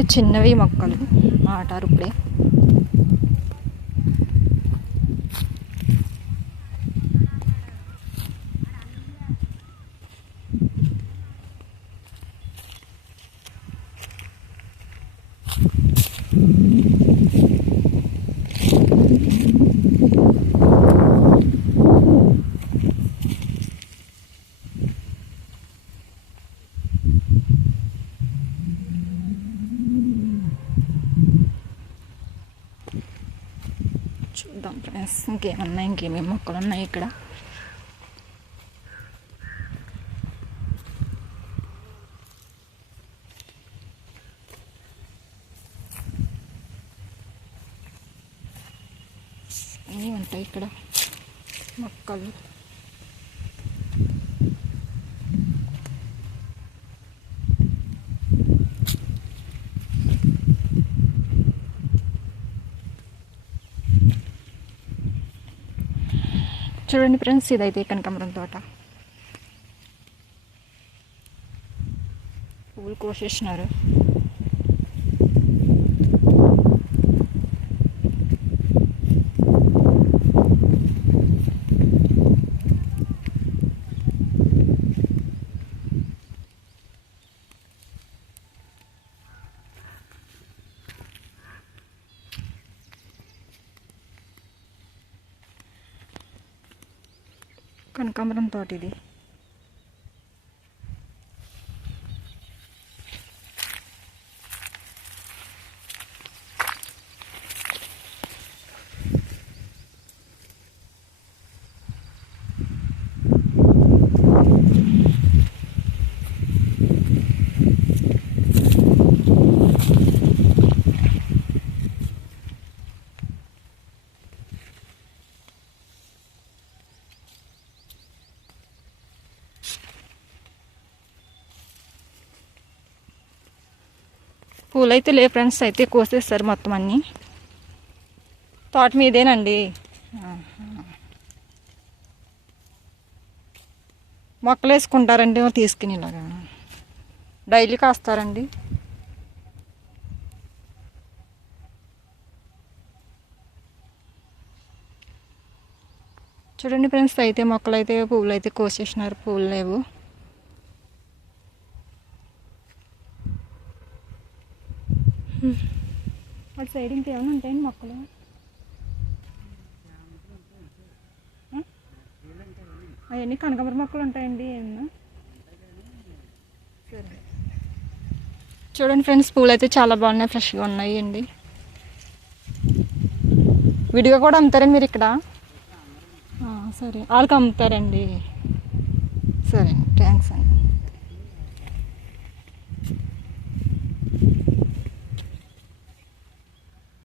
అయితే చిన్నవి మొక్కలు నాటారు ఇప్పుడే. చూద్దాం ఫ్రెండ్స్ ఇంకేమేమి మొక్కలు ఉన్నాయి ఇక్కడ. అన్నీ ఉంటాయి ఇక్కడ మొక్కలు. చూడండి ఫ్రెండ్స్, ఇదైతే కనకాంబరం తోట. పువ్వులు కోసేసినారు. కనకాంబరం తోట ఇది. పూలు అయితే లే ఫ్రెండ్స్, అయితే కోసేస్తారు మొత్తం అన్నీ. తోట మీదేనండి. మొక్కలు వేసుకుంటారండి తీసుకుని, ఇలాగా డైలీ కాస్తారండి. చూడండి ఫ్రెండ్స్, అయితే మొక్కలు అయితే పువ్వులు అయితే కోసేసినారు. పువ్వులు లేవు. అటు సైడ్ ఇంకేమైనా ఉంటాయండి మొక్కలు? అవన్నీ కనకాంబరం మొక్కలు ఉంటాయండి ఏమన్నా? సరే. చూడండి ఫ్రెండ్స్, పూలు అయితే చాలా బాగున్నాయి, ఫ్రెష్గా ఉన్నాయి అండి. విడిగా కూడా అమ్ముతారండి మీరు ఇక్కడ? సరే, వాళ్ళకి అమ్ముతారండి. సరే, థ్యాంక్స్ అండి.